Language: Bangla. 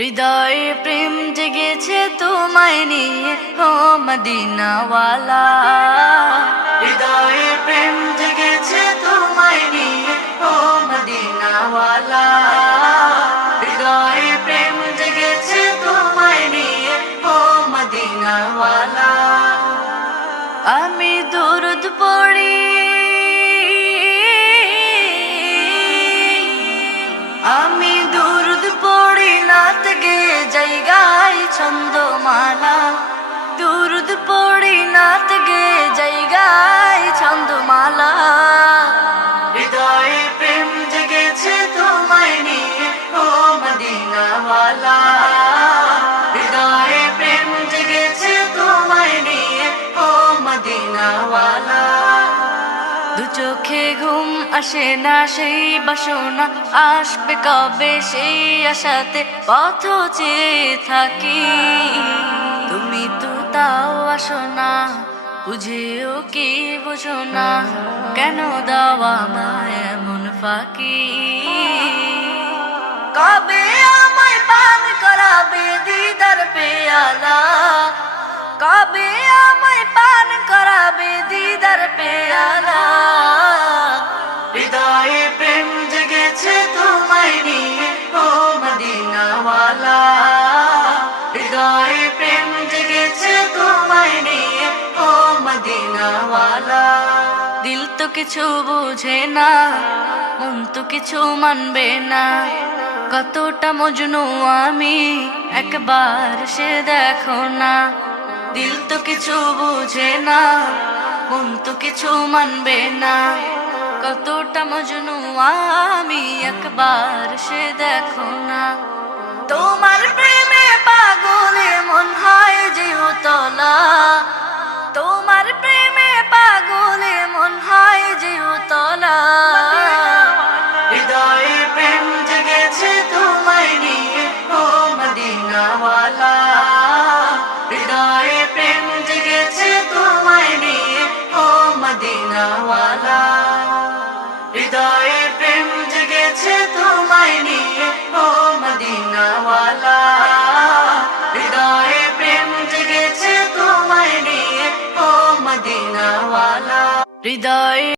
হৃদয়ে প্রেম জেগেছে তোমায় নিয়ে ও মদিনাওয়ালা। হৃদয়ে প্রেম জেগেছে তোমায় নিয়ে ও মদিনাওয়ালা। হৃদয়ে প্রেম জেগেছে তোমায় নিয়ে ও মদিনাওয়ালা। আমি দুরুদ পড়ি, আমি দুরুদ পড়ি, নাত গে জায়গায় ছন্দমালা। দুরুদ পড়ি, নাত গে জায়গায় ছন্দমালা। হৃদয়ে প্রেম জেগেছে তোমায় নিয়ে ও মদিনাওয়ালা। হৃদয়ে প্রেম জেগেছে তোমায় নিয়ে ও মদিনাওয়ালা। দু চোখে ঘুম আসে না, সেই বাসনা আসবে কবে, সেই আশাতে পথ চেয়ে থাকি। তুমি তো তাও আসো না, বুঝেও কি বুঝো না, কেন দাও আমায় এমন ফাঁকি। কবে আমায় পান করাবে দিদার পেয়ালা, কবে আমায় পান করাবে দিদার পেয়ালা। হৃদয়ে প্রেম জেগেছে তোমায় নিয়ে ও মদিনাওয়ালা। হৃদয়ে প্রেম জেগেছে তোমায় নিয়ে ও মদিনাওয়ালা। দিল তো কিছু বুঝে না, মন তো কিছু মানবে না, কতটা মজনু আমি একবার সে দেখো না। দিল তো কিছু বুঝে না, মন তো কিছু মানবে না, কতটা মজনু আমি একবার সে দেখো না। তোমার প্রেমে পাগলে মন হয় যে উতলা, তোমার প্রেমে পাগলে মন হয় যে উতলা। হৃদয়ে প্রেম জেগেছে তোমায় নিয়ে ও মদিনাওয়ালা। হৃদয়ে প্রেম জেগেছে তোমায় নিয়ে ও মদিনাওয়ালা। হৃদয়ে প্রেম জেগেছে তোমায় নিয়ে ও মদিনাওয়ালা। হৃদয়ে প্রেম জেগেছে তোমায় নিয়ে ও মদিনাওয়ালা। হৃদয়ে